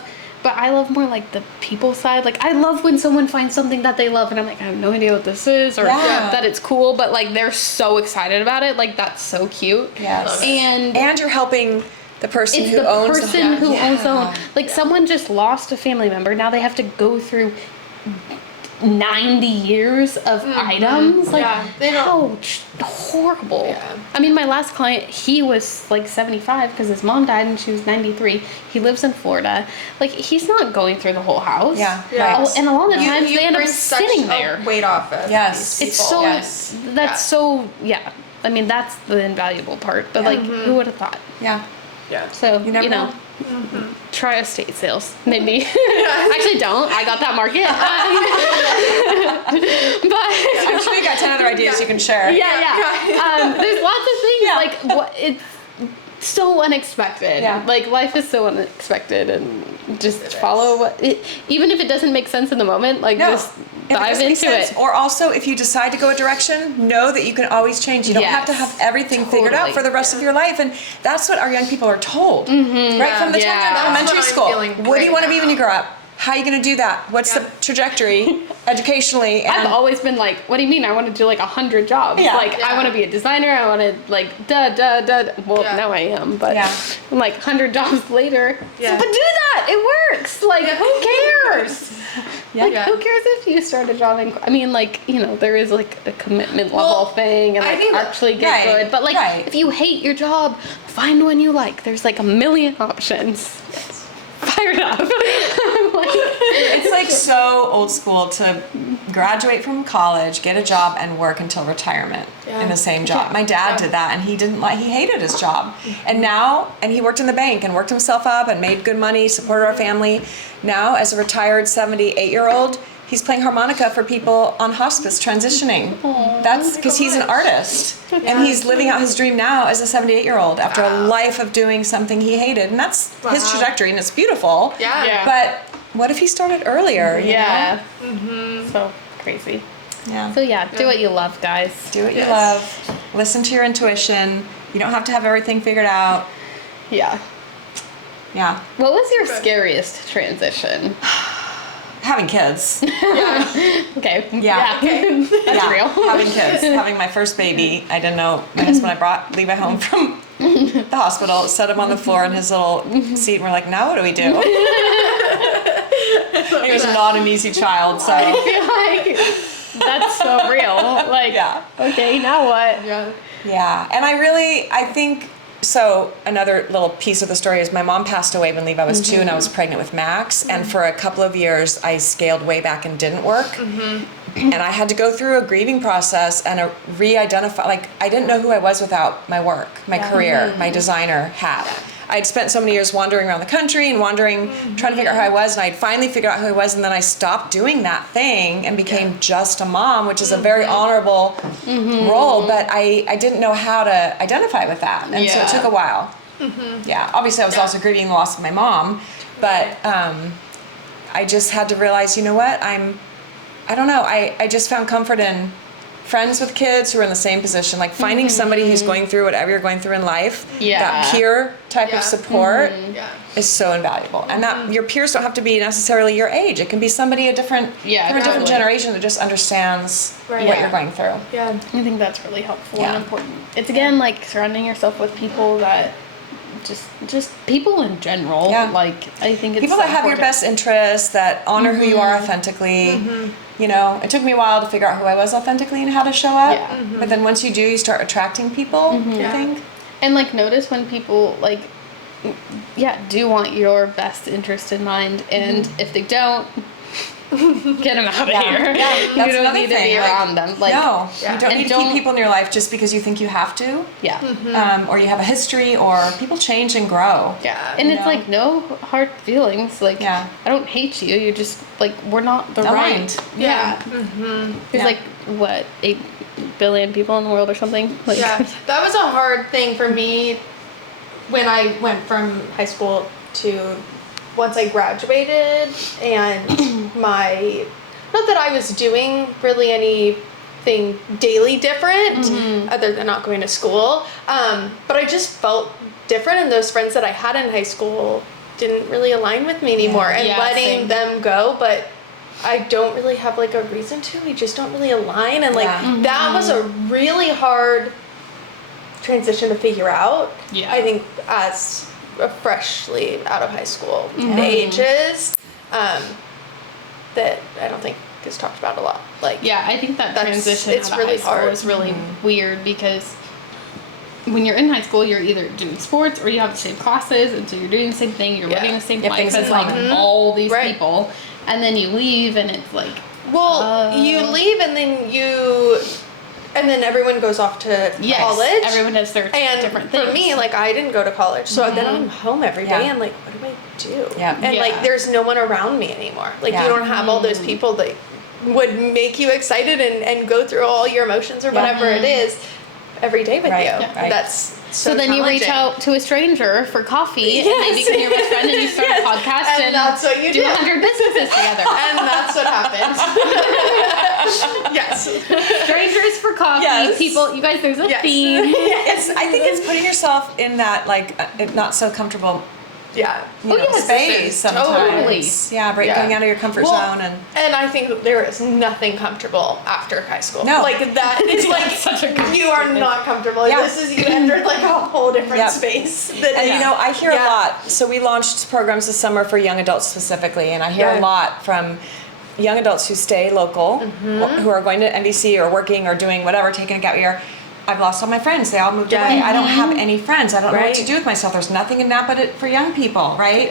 more like the people side. Like I love when someone finds something that they love and I'm like, I have no idea what this is or Yeah. that it's cool, but like they're so excited about it. Like that's so cute. Yes. And you're helping the person it's who the owns person the who owns the home. Yeah. Like someone just lost a family member. Now they have to go through 90 years of items. Like Yeah, they don't- horrible. Yeah. I mean, my last client, he was like 75 because his mom died and she was 93. He lives in Florida. Like he's not going through the whole house. Yeah. Yeah. Right. Oh, and a lot of the times You they end up bring such sitting a there. weight off of Yes. these It's people. so Yes. that's so yeah. I mean, that's the invaluable part. But like, who would have thought? Yeah. Yeah. So You never know. try estate sales, maybe. Actually, don't. I got that market. But I'm sure you got 10 other ideas you can share. yeah. There's lots of things Yeah. like what it's so unexpected. Yeah. Like life is so unexpected, and just follow what it. Even if it doesn't make sense in the moment, like No. just If it dive doesn't make into sense, it. Or also, if you decide to go a direction, know that you can always change. You don't have to Yes. have everything figured out Totally. for the rest of your life. And that's what our young people are told. Right from the time Yeah. they're in That's elementary what I'm school. feeling What do you right want to be now. when you grow up? How are you going to do that? What's the trajectory educationally? I've And always been like, what do you mean? I want to do like 100 jobs. Yeah. Like, I Yeah. want to be a designer. I want to like, Well, Yeah. now I am, but Yeah. I'm like 100 jobs later. Yeah. But do that. It works. Like, Yeah. who cares? Like, Yeah. who cares if you start a job I mean, like, you know, there is like a commitment level Well, thing and I like think that- actually get Right, good. But like, right. if you hate your job, find one you like. There's like a million options. Fired up. I'm like, it's like so old school to graduate from college, get a job, and work until retirement in the same job. My dad did that, and he hated his job. And he worked in the bank and worked himself up and made good money, supported our family. Now, as a retired 78-year-old, he's playing harmonica for people on hospice transitioning. That's because he's an artist. And he's living out his dream now as a 78-year-old after a life of doing something he hated. And that's his trajectory, and it's beautiful. Yeah. Yeah. But what if he started earlier? you yeah. So crazy. know? Yeah. So yeah, do what you love, guys. Do what Yes. you love. Listen to your intuition. You don't have to have everything figured out. Yeah. Yeah. What was your scariest transition? Having kids. Okay. Yeah. That's real. Having kids. Having my first baby. I didn't know my husband. Levi home from the hospital, set him on the floor in his little seat, and we're like, now what do we do? He was not an easy child, so I feel like that's so real. Like, Yeah. okay, now what? Yeah. yeah. And I think, so another little piece of the story is my mom passed away when Levi was 2 and I was pregnant with Max. And for a couple of years, I scaled way back and didn't work. And I had to go through a grieving process and a re-identify, like I didn't know who I was without my work, my career, my designer hat. I'd spent so many years wandering around the country and trying to figure out who I was, and I'd finally figured out who I was, and then I stopped doing that thing and became just a mom, which is a very honorable role, but I didn't know how to identify with that, and so it took a while. Yeah, obviously I was also grieving the loss of my mom, but I just had to realize, you know what, I don't know, I just found comfort in friends with kids who are in the same position, like finding somebody who's going through whatever you're going through in life. That peer type of support is so invaluable, and that your peers don't have to be necessarily your age. It can be somebody from a different generation that just understands what you're going through. I think that's really helpful and important. It's again like surrounding yourself with people that just people in general. Like I think it's people that have your best interests, that honor who you are authentically. You know, it took me a while to figure out who I was authentically and how to show up. But then once you do, you start attracting people, I think. And like notice when people like, do want your best interest in mind, and if they don't, get them out of here. That's you don't need to be around them. Like, no, you don't need to keep people in your life just because you think you have to. Or you have a history, or people change and grow. And it's like no hard feelings. Like I don't hate you. You're just like we're not the right. There's like what 8 billion people in the world or something. Like, that was a hard thing for me when I went from high school to once I graduated, and not that I was doing really anything daily different other than not going to school, but I just felt different, and those friends that I had in high school didn't really align with me anymore, and letting them go, but I don't really have like a reason to. We just don't really align, and like that was a really hard transition to figure out. I think as freshly out of high school ages, that I don't think is talked about a lot. Like I think that transition it's out really of high school hard. is really weird, because when you're in high school, you're either doing sports or you have the same classes, and so you're doing the same thing, you're living the same life as like all these people, and then you leave and it's like you leave and then everyone goes off to college. Everyone has their different things. For me, like I didn't go to college, so then I'm home every day, and like, what do I do? And like, there's no one around me anymore. Like you don't have all those people that would make you excited and go through all your emotions or whatever it is every day with you. That's so then you reach out to a stranger for coffee, and they become your best friend, and you start a podcast, and that's what you do. 100 businesses together. And that's what happened. Strangers for coffee, people, you guys, there's a theme. I think it's putting yourself in that like not so comfortable space sometimes. Totally. Going out of your comfort zone. And I think there is nothing comfortable after high school. No. Like that is like such a good you are not comfortable. This is you entered like a whole different space. And you know, I hear a lot. So we launched programs this summer for young adults specifically, and I hear a lot from young adults who stay local, who are going to NBC or working or doing whatever, taking a gap year. I've lost all my friends. They all moved away. I don't have any friends. I don't know what to do with myself. There's nothing in Napa for young people, right?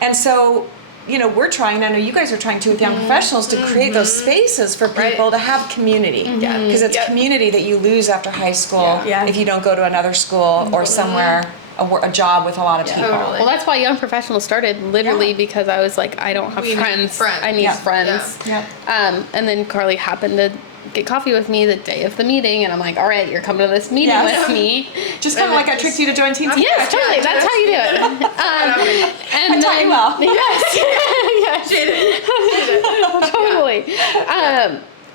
And so, you know, we're trying, and I know you guys are trying too with young professionals, to create those spaces for people to have community. Because it's community that you lose after high school if you don't go to another school or somewhere, a job with a lot of people. Well, that's why Young Professionals started, literally because I was like, I don't have friends. I need friends. And then Carly happened to get coffee with me the day of the meeting, and I'm like, all right, you're coming to this meeting with me. Just kind of like I tricked you to join Team Team. Yes, totally. That's how you do it. And I taught you well. Yes. Totally.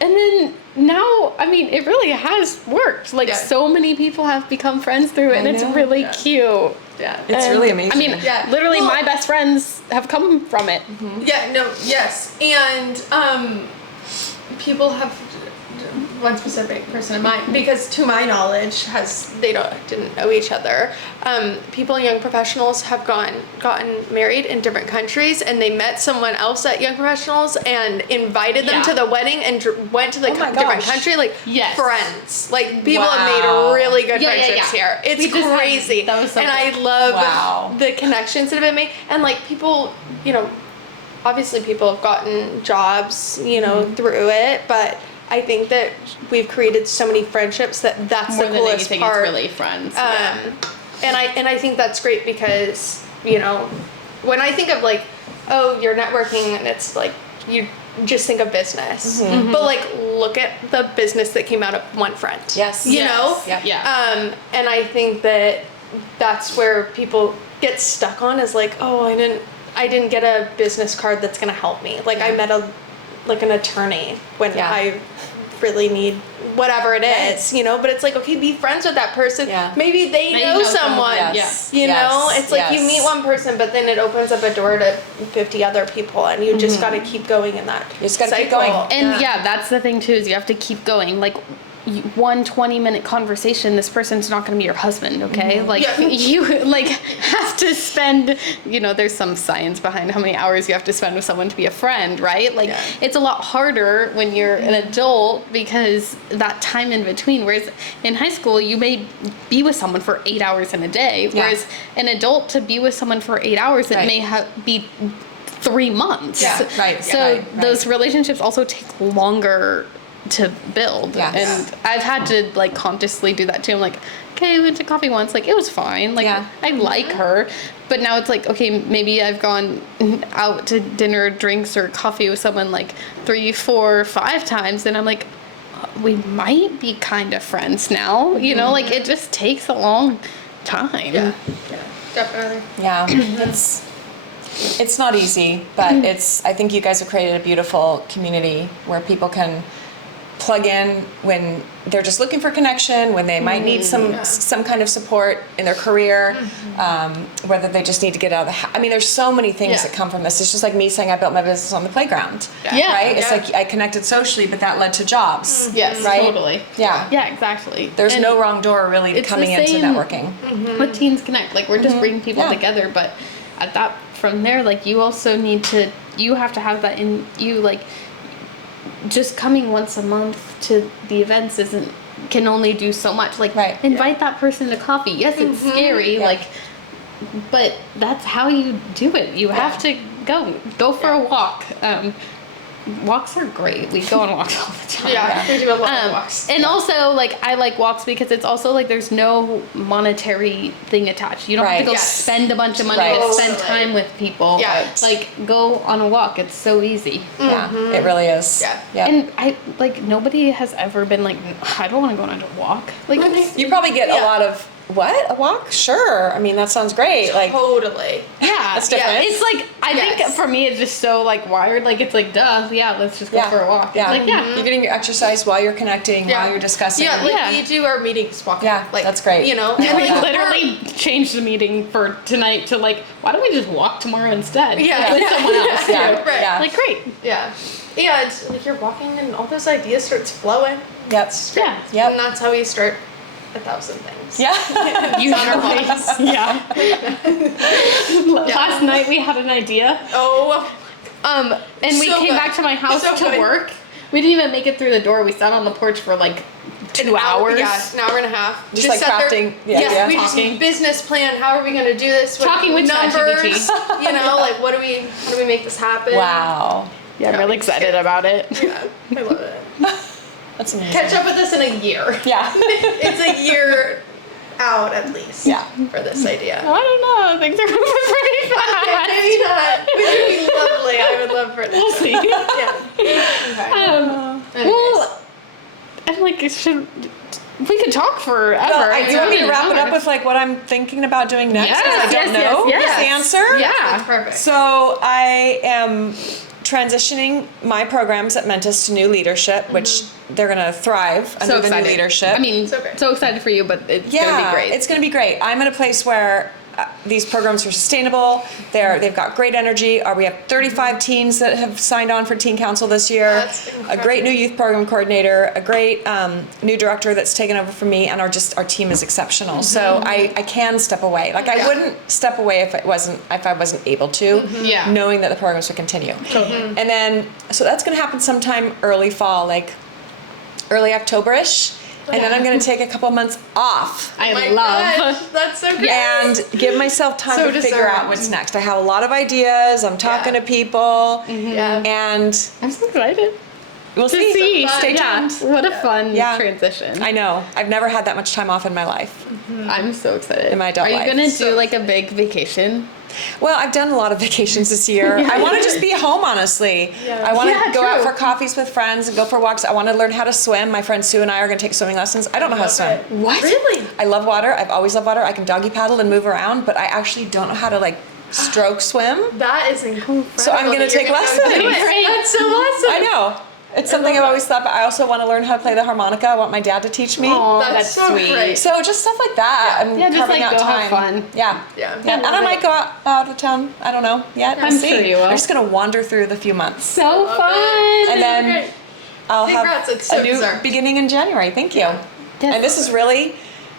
And then now, I mean, it really has worked. Like, so many people have become friends through it, and it's really cute. It's really amazing. I mean, literally, my best friends have come from it. And people have one specific person in mind, because to my knowledge didn't know each other. People in Young Professionals have gotten married in different countries, and they met someone else at Young Professionals and invited them to the wedding and went to the different country, like friends. Like people have made really good friendships here. It's crazy. That was so cool. I love the connections that have been made, and like people, you know, obviously people have gotten jobs, you know, through it, but I think that we've created so many friendships that's More the coolest than anything, part. it's really friends. and I think that's great because, you know, when I think of like, oh, you're networking and it's like you just think of business, but like look at the business that came out of one friend. Yes. You know? Yep. Yeah. And I think that that's where people get stuck on is like, oh, I didn't get a business card that's gonna help me. Like I met an attorney when I really need whatever it is, you know, but it's like, okay, be friends with that person. Yeah. Maybe they know someone, Yes. you know, Yes. it's like you Yes. meet one person, but then it opens up a door to 50 other people and you just got to keep going in that You just gotta keep cycle. going. And yeah, that's the thing too, is you have to keep going. Like, one 20-minute conversation, this person's not going to be your husband, okay? Like, Yeah. you, like, have to spend, you know, there's some science behind how many hours you have to spend with someone to be a friend, right? Like, it's a lot harder when you're an adult because that time in between, whereas in high school, you may be with someone for 8 hours in a day, whereas an adult, to be with someone for 8 hours, it may be 3 months. Yeah, right. So right. those relationships also take longer to build. Yes. And I've had to like consciously do that too. I'm like, okay, we went to coffee once, like it was fine. Like I like her. But now it's like, okay, maybe I've gone out to dinner, drinks, or coffee with someone like 3, 4, 5 times, and I'm like, we might be kind of friends now. You know, like it just takes a long time. Yeah, definitely. Yeah, it's not easy, but I think you guys have created a beautiful community where people can plug in when they're just looking for connection, when they might need some kind of support in their career, whether they just need to get out of the house. I mean, there's so many things that come from this. It's just like me saying I built my business on the playground, right? It's like I connected socially, but that led to jobs. Yes, right? Totally. Yeah. Yeah, exactly. There's And no wrong door really to it's the coming into same networking. with Teens Connect. Like, we're just bringing people together, but at that, from there, like, you also need to, you have to have that in you, like, just coming once a month to the events can only do so much. Like, invite that person to coffee. Yes, it's scary, like, but that's how you do it. You have to go for a walk. Walks are great. We go on walks all the time. Yeah, we do a lot of walks. And also, like, I like walks because it's also like there's no monetary thing attached. You don't have to go spend a bunch of money to spend time with people. Yeah. Like, go on a walk. It's so easy. Yeah, it really is. Yeah. And I, like, nobody has ever been like, I don't want to go on a walk. Like, You probably get a lot of, what? A walk? Sure. I mean, that sounds great. Like, Totally. yeah. That's different. It's like, I think for me, it's just so, like, wired. Like, it's like, duh, let's just go for a walk. Yeah. Like, You're getting your exercise while you're connecting, while you're discussing. Yeah, like we do our meetings walking. Yeah, like, that's great. You know, I And like like that. literally changed the meeting for tonight to like, why don't we just walk tomorrow instead? Yeah. With someone else too. Yeah. Right. Yeah. Like, great. Yeah. Yeah, it's like you're walking and all those ideas starts flowing. Yep. Yeah. Yep. And that's how we start 1,000 things. Yeah. Usually. Yeah. Last night we had an idea. Oh. And we So came good. back to my house So to good. work. We didn't even make it through the door. We sat on the porch for like 2 hours. Yeah, an hour and a half. Just like sat there- crafting the idea. We just Talking. business plan. How are we going to do this? What Talking with numbers. ChatGPT. You know, like how do we make this happen? Wow. Yeah, I'm really excited about it. Yeah, I love it. That's amazing. Catch up with us in a year. Yeah. It's a year out at least. Yeah. For this idea. I don't know. Things are moving pretty fast. Maybe not. It would be lovely. I would love for this. We'll see. Yeah. Okay. Well, and like, we could talk forever. Well, do you want me to It's wrap it an up hour. with like what I'm thinking about doing next? Yes, 'Cause I don't yes, know yes, the yes. answer. Yeah. That's perfect. So I am transitioning my programs at Mentis to new leadership, which they're going to thrive under the new leadership. I mean, So great. so excited for you, but it's gonna be great. It's going to be great. I'm in a place where these programs are sustainable. They've got great energy. We have 35 teens that have signed on for Teen Council this year. That's A incredible. great new youth program coordinator, a great new director that's taken over from me, and our team is exceptional. So I can step away. Like I wouldn't step away if I wasn't able to. Yeah. Knowing that the programs would continue. And then so that's going to happen sometime early fall, like early October-ish. And then I'm going to take a couple months off. I My love. gosh, that's so great. And give myself time So to figure out deserving. what's next. I have a lot of ideas. I'm talking to people. Yeah. And I'm so excited. We'll to see. see. Stay Yeah. tuned. What a fun Yeah. transition. I know. I've never had that much time off in my life. I'm so excited. In my adult Are you life. gonna do So like a big vacation? Well, I've done a lot of vacations this year. I want to just be home, honestly. Yeah. I want to Yeah, go out true. for coffees with friends and go for walks. I want to learn how to swim. My friend Sue and I are going to take swimming lessons. I don't know how to swim. What? Really? I love water. I've always loved water. I can doggy paddle and move around, but I actually don't know how to like stroke swim. That is incredible. So I'm gonna that you're take gonna go lessons. do it. Great. That's so awesome. I know. It's something I've always thought, but I also want to learn how to play the harmonica. I want my dad to teach me. Aw, That's that's so sweet. great. So just stuff like that. I'm Yeah, just, carving like, out go time. have fun. Yeah. Yeah. Yeah. And I might go out of town. I don't know yet. We'll I'm see. sure you will. I'm just gonna wander through the few months, So Love fun. it. and then Great. I'll Congrats, have it's so a new deserved. beginning in January. Thank you. Yes. And this is really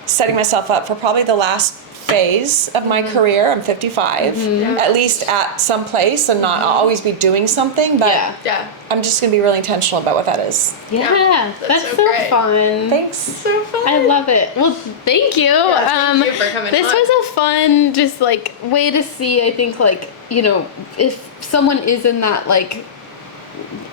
setting myself up for probably the last phase of my career. I'm 55, at least at some place, and not I'll always be doing something, but Yeah. Yeah. I'm just gonna be really intentional about what that is. Yeah, that's that's so so great. fun. Thanks. So fun. I love it. Well, thank you. thank you for coming This on. was a fun, just like way to see. I think like if someone is in that like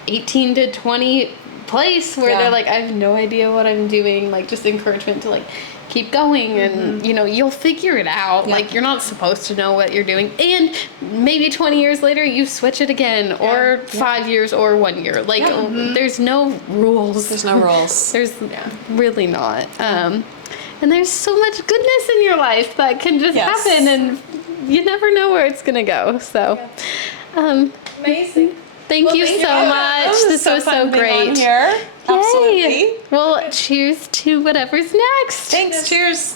18 to 20 place where Yeah. they're like, I have no idea what I'm doing. Like just encouragement to like keep going, and you'll figure it out. Yeah. Like you're not supposed to know what you're doing, and maybe 20 years later you switch it again, or 5 years, or 1 year. Like there's no rules. There's no rules. There's really not. And there's so much goodness in your life that can just Yes. happen, and you never know where it's gonna go. So, Amazing. thank you thank so you. much. This was so fun being great. on here. Yay. Absolutely. Well, cheers to whatever's next. Thanks. Cheers.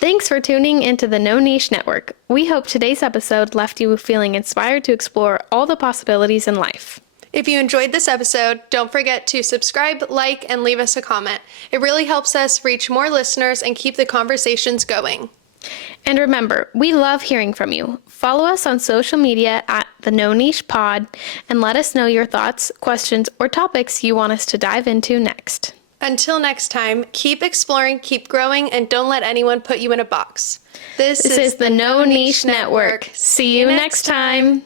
Thanks for tuning into the No Niche Network. We hope today's episode left you feeling inspired to explore all the possibilities in life. If you enjoyed this episode, don't forget to subscribe, like, and leave us a comment. It really helps us reach more listeners and keep the conversations going. And remember, we love hearing from you. Follow us on social media at the No Niche Pod and let us know your thoughts, questions, or topics you want us to dive into next. Until next time, keep exploring, keep growing, and don't let anyone put you in a box. This is the No Niche Network. See you next time.